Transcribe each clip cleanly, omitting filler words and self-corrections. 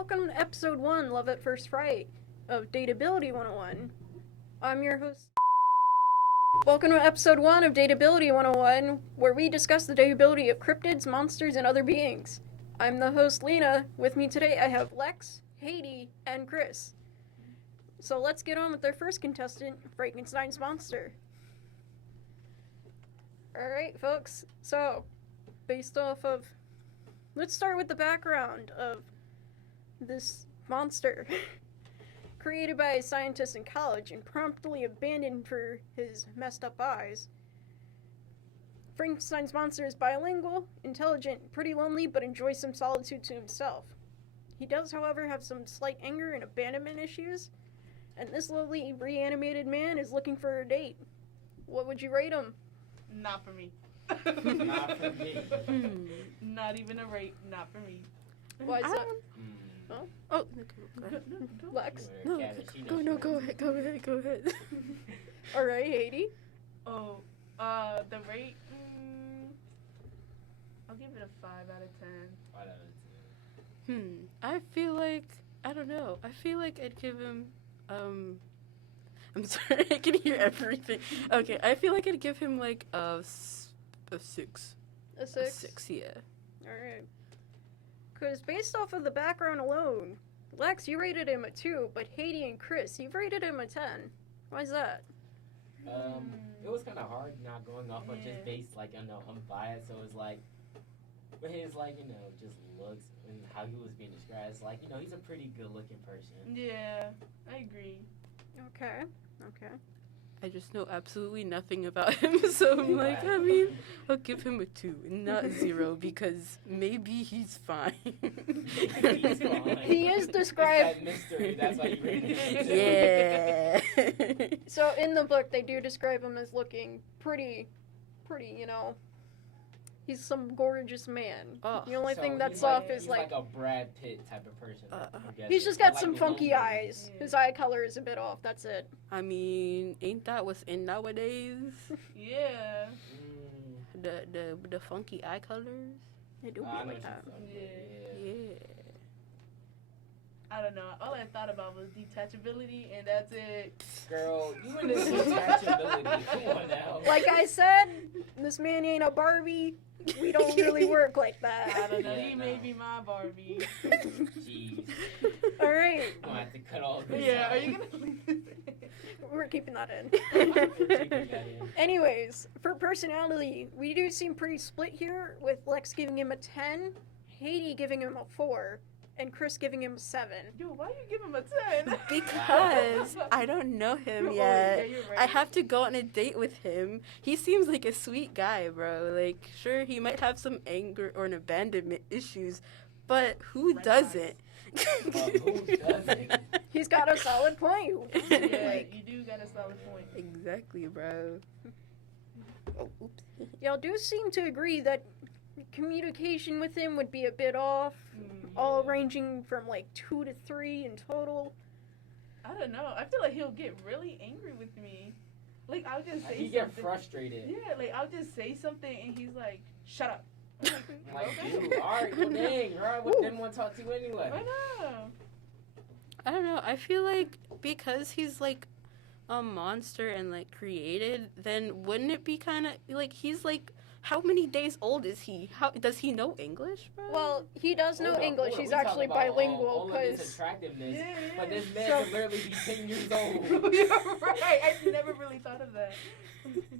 welcome to episode 1, Love at First Fright, of Dateability101. I'm your host. Welcome to episode 1 of Dateability101, where we discuss the dateability of cryptids, monsters, and other beings. I'm the host, Lena. With me today I have Lex, Haiti, and Chris. So let's get on with our first contestant, Frankenstein's monster. Alright, folks, so, based off of... Let's start with the background of this monster. Created by a scientist in college and promptly abandoned for his messed up eyes. Frankenstein's monster is bilingual, intelligent, pretty lonely, but enjoys some solitude to himself. He does, however, have some slight anger and abandonment issues, and this lowly reanimated man is looking for a date. What would you rate him? Not for me. Not for me. Not even a rate. Not for me. Why is that? Huh? Oh, go ahead. Lex? No, go ahead. Alright, Haiti? Oh, the rate? I'll give it a 5 out of 10. 5 out of 10. I feel like, I don't know. I feel like I'd give him, I'm sorry, I can hear everything. Okay, I feel like I'd give him like a 6. A 6? A 6, yeah. Alright. Because based off of the background alone, Lex, you rated him a 2, but Haiti and Chris, you've rated him a 10. Why's that? It was kind of hard not going off of just based, like, I know, I'm biased, so it's like, but his, like, you know, just looks and how he was being described, it's like, you know, he's a pretty good-looking person. Yeah, I agree. Okay. I just know absolutely nothing about him, so I'm like, I mean, I'll give him a 2, and not a 0, because maybe he's fine. He's fine. He is described... It's that mystery, that's why you rated him. Yeah. So in the book, they do describe him as looking pretty, you know. He's some gorgeous man. Oh. The only So thing that's he's off like, is he's like a Brad Pitt type of person. I'm guessing. He's just got But, some like, funky lonely. eyes. Yeah. His eye color is a bit off, that's it. I mean, ain't that what's in nowadays? Yeah. The funky eye colors? They do be I know like what that. you're talking Yeah. about, I don't know. All I thought about was detachability, and that's it. Girl, you in this detachability. Come on now. Like I said, this man ain't a Barbie. We don't really work like I that. don't know. Yeah, He no. may be my Barbie. Jeez. Alright, I'm gonna have to cut all this Yeah, out. are you gonna leave this in? we're keeping that We're in. keeping that in. Anyways, for personality, we do seem pretty split here, with Lex giving him a 10, Haiti giving him a 4, and Chris giving him a 7. Yo, why you give him a 10? Because I don't know him Oh, yet. yeah, you're right. I have to go on a date with him. He seems like a sweet guy, bro. Like, sure, he might have some anger or an abandonment issues, but who Red doesn't? But who doesn't? He's got a solid point. Yeah, Like, you do got a solid point. Exactly, bro. Oh, oops. y'all do seem to agree that communication with him would be a bit off, Mm, all yeah. ranging from like 2 to 3 in total. I don't know. I feel like he'll get really angry with me. Like, I'll just say He get something. frustrated. Yeah, like, I'll just say something and he's like, shut up. I'm I'm like, okay. dude, alright, well dang, alright, well, didn't want to talk to you anyway. I know. I don't know. I feel like because he's like a monster and like created, then wouldn't it be kind of like he's like, how many days old is he? How does he know English, bro? Well, he does know Hold up, English. hold up. He's We actually talking about bilingual all of this because attractiveness, Yeah, but this man So- could literally be 10 years old. You're right. I never really thought of that.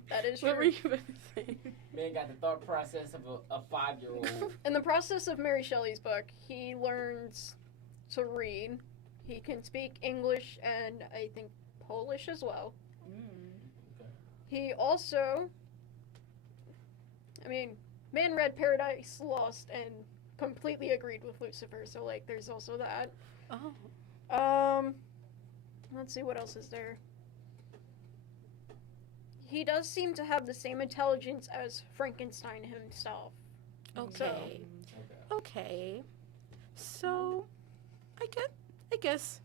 that is What were true. you about to say? Man got the thought process of a 5-year-old. In the process of Mary Shelley's book, he learns to read. He can speak English and I think Polish as well. He also, I mean, man read Paradise Lost and completely agreed with Lucifer, so like there's also that. Oh, Let's see what else is there. He does seem to have the same intelligence as Frankenstein himself. okay, Okay. okay. So, I guess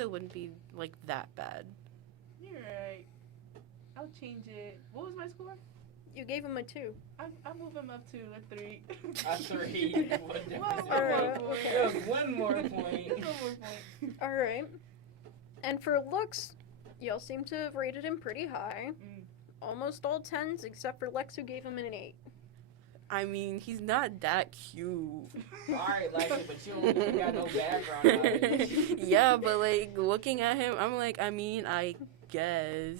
it wouldn't be like that bad. You're right. I'll change it. What was my score? You gave him a 2. I move him up to a 3. A 3. What difference? Alright, Just one more point. Just one more point. Alright. And for looks, y'all seem to have rated him pretty high. Almost all 10s, except for Lex, who gave him an 8. I mean, he's not that cute. Alright, like, but you got no background knowledge. Yeah, but like looking at him, I'm like, I mean, I guess.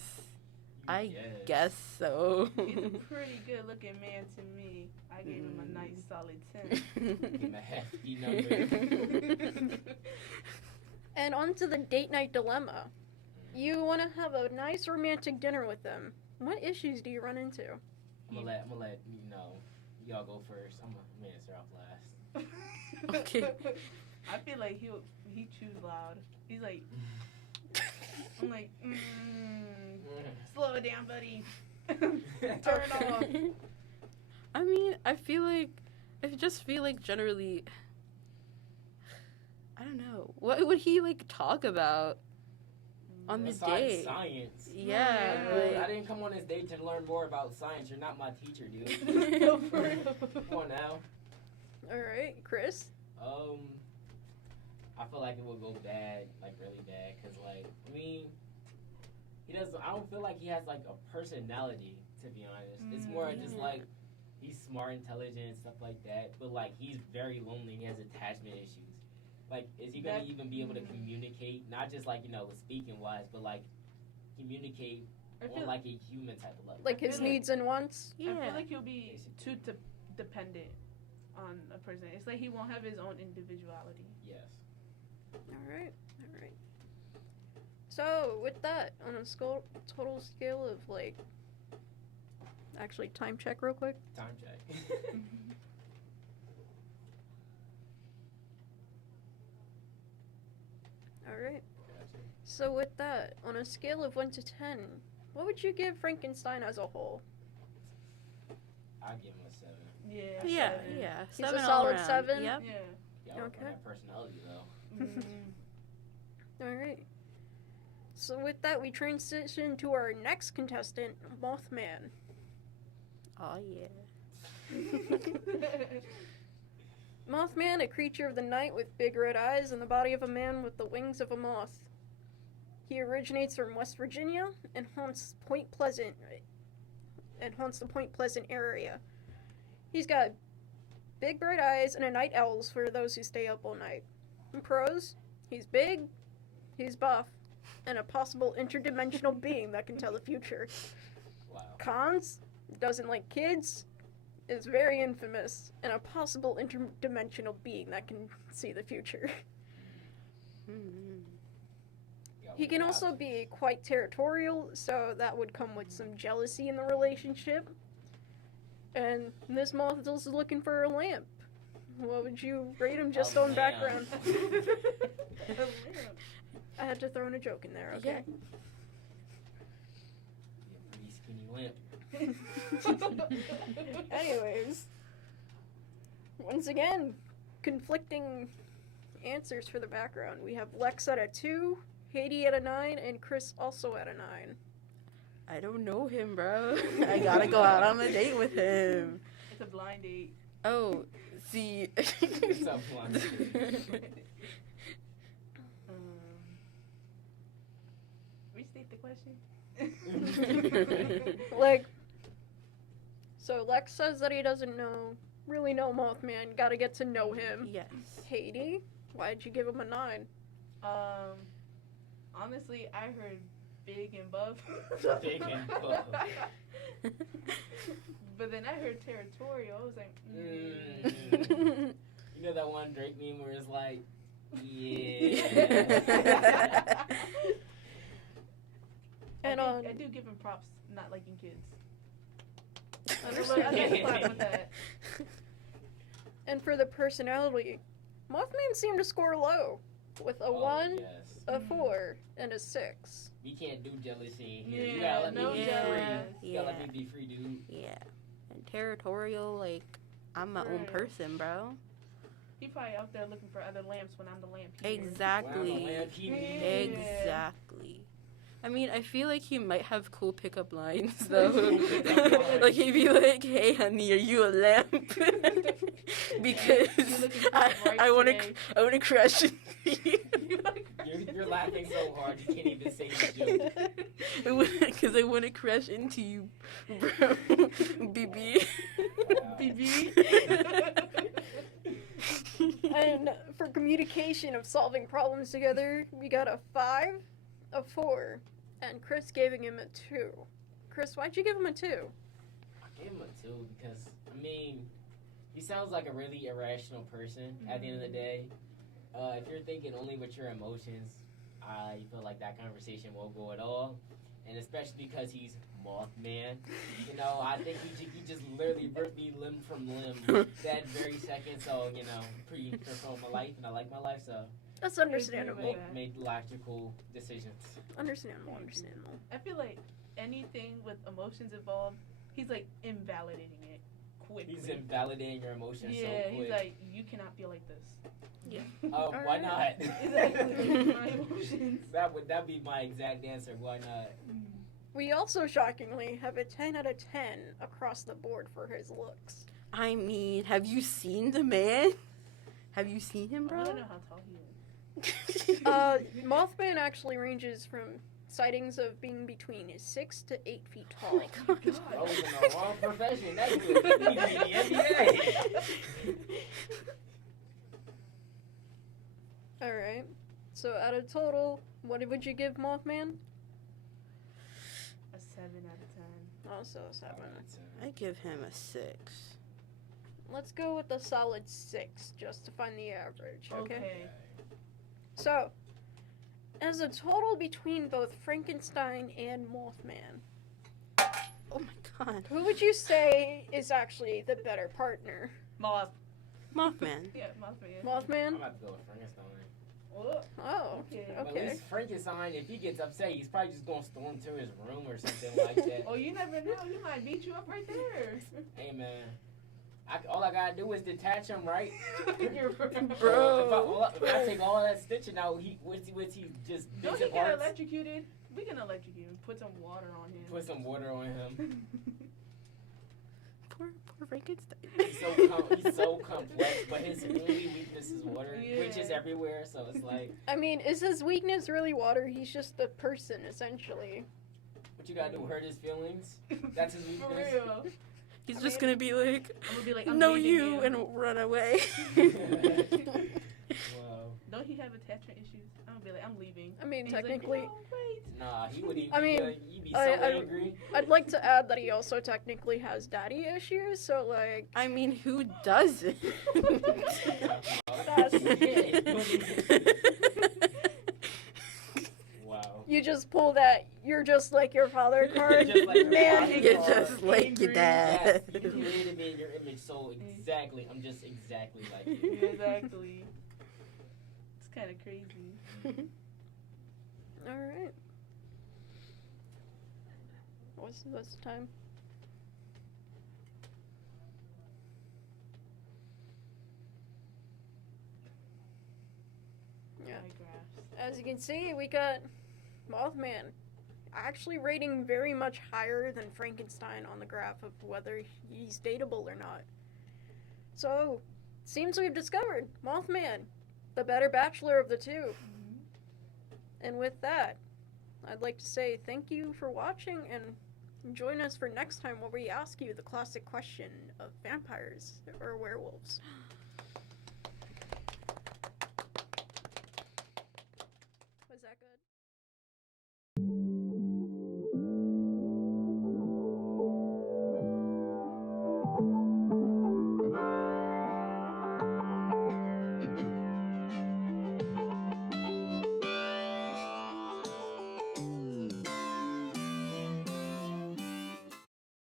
I guess so. He's a pretty good looking man to me. I gave him a nice solid 10. Give him a hefty number. And on to the date night dilemma. You want to have a nice romantic dinner with them. What issues do you run into? I'm gonna let you know. Y'all go first. I'm gonna answer off last. Okay. I feel like he chews loud. He's like, I'm like, slow it down, buddy. Turn it off. I mean, I just feel like generally, I don't know. What would he like talk about on the Besides date? science. Yeah. I didn't come on this date to learn more about science. You're not my teacher, dude. Come on now. Alright, Chris? I feel like it would go bad, like really bad, cause like I mean, I don't feel like he has like a personality, to be honest. It's more just like he's smart, intelligent, stuff like that. But like he's very lonely. And he has attachment issues. Like, is he gonna even be able to communicate? Not just like speaking wise, but like communicate on like a human type of level. Like his needs and wants? I feel like he'll be too dependent on a person. It's like he won't have his own individuality. Yes. Alright. So, with that, on a total scale of like... Actually, time check real quick. Time check. Alright. Gotcha. So with that, on a scale of 1 to 10, what would you give Frankenstein as a whole? I'll give him a 7. Yeah. Yeah. He's 7 a all solid around. 7? Yep. Yeah. Yeah, Okay. on that personality though. Alright. So with that, we transition to our next contestant, Mothman. Oh yeah. Mothman, a creature of the night with big red eyes and the body of a man with the wings of a moth. He originates from West Virginia and haunts the Point Pleasant area. He's got big bright eyes and a night owls for those who stay up all night. In pros, he's big, he's buff, and a possible interdimensional being that can tell the future. Wow. Cons, doesn't like kids, is very infamous, and a possible interdimensional being that can see the future. He can also be quite territorial, so that would come with some jealousy in the relationship. And this moth is looking for a lamp. What would you rate him just on background? I had to throw in a joke in there, okay? Be a pretty skinny lamp. Anyways, once again, conflicting answers for the background. We have Lex at a 2, Haiti at a 9, and Chris also at a 9. I don't know him, bro. I gotta go out on a date with him. It's a blind date. Oh, see. It's a blind date. Restate the question. So Lex says that he doesn't really know Mothman. Gotta get to know him. Yes. Haiti, why'd you give him a 9? Honestly, I heard big and buff. Big and buff. But then I heard territorial. I was like, You know that one Drake meme where it's like, yeah. And I do give him props not liking kids. I don't with that. And for the personality, Mothman seemed to score low with a 1, Yes. a 4, and a 6. We can't do jealousy in here. You Yeah, gotta let no me be jealous. free. You gotta let me be free, dude. Yeah. And territorial, like, I'm my own Right. person, bro. He probably out there looking for other lamps when I'm the lamp here. Exactly. Wow, man, keep me- Yeah. Exactly. I mean, I feel like he might have cool pickup lines though. Like he'd be like, "Hey, honey, are you a lamp?" Because I want to crush into you. You're laughing so hard you can't even say the joke. Because I want to crush into you, bro. BB. And for communication of solving problems together, we got a 5, a 4, and Chris giving him a 2. Chris, why'd you give him a 2? I gave him a 2 because, I mean, he sounds like a really irrational person at the end of the day. If you're thinking only with your emotions, I feel like that conversation won't go at all. And especially because he's Mothman. You know, I think he just literally ripped me limb from limb that very second. So, you know, pretty prefer my life, and I like my life, so. That's understandable. Made logical decisions. Understandable. I feel like anything with emotions involved, he's like invalidating it quickly. He's invalidating your emotions so Yeah, quick. he's like, you cannot feel like this. Yeah. Why not? Exactly. My emotions. That'd be my exact answer. Why not? We also shockingly have a 10 out of 10 across the board for his looks. I mean, have you seen the man? Have you seen him, I bro? don't know how tall he is. Mothman actually ranges from sightings of being between 6 to 8 feet tall. Oh my god. I was in the wrong profession. That's good. You need to be in the NBA. Alright. So out of total, what would you give Mothman? A 7 out of 10. Also a 7. I give him a 6. Let's go with a solid 6 just to find the average, okay? Okay. So, as a total between both Frankenstein and Mothman, Oh my god. who would you say is actually the better partner? Mothman. Yeah, Mothman. I'm Mothman? about to go with Frankenstein. Oh, Oh, okay. But at okay. least Frankenstein, if he gets upset, he's probably just gonna storm to his room or something like that. Oh, you never know. He might beat you up right there. Hey man, all I gotta do is detach him, right? Bro. If I take all that stitching out, what's he just Don't bits he and get parts? electrocuted? We can electrocute him. Put some water on him. Put some water on him. Poor Frankenstein. He's so complex, but his only weakness is water, which is Yeah. everywhere. So it's like, I mean, is his weakness really water? He's just a person, essentially. what you gotta do? Hurt his feelings? That's his For weakness. real. He's I just mean, gonna be like, I'm gonna be like, I'm no leaving you, and run away. Wow. Don't he have attachment issues? I'm gonna be like, I'm leaving. I mean, And he's like, technically, no, wait. Nah, he would even. I mean, he'd be so I- angry. I'd like to add that he also technically has daddy issues, so, like, I mean, who doesn't? Wow. you just pull that you're just like your father card. Just like your Man, father You're card. just like your dad. Yes, you created me in your image so exactly. I'm just exactly like you. Yeah, exactly. It's kind of crazy. Alright. What's the time? Yeah. Digraphs. As you can see, we got Mothman actually rating very much higher than Frankenstein on the graph of whether he's dateable or not. So, seems we've discovered Mothman, the better bachelor of the two. Mhm. And with that, I'd like to say thank you for watching and join us for next time where we ask you the classic question of vampires or werewolves.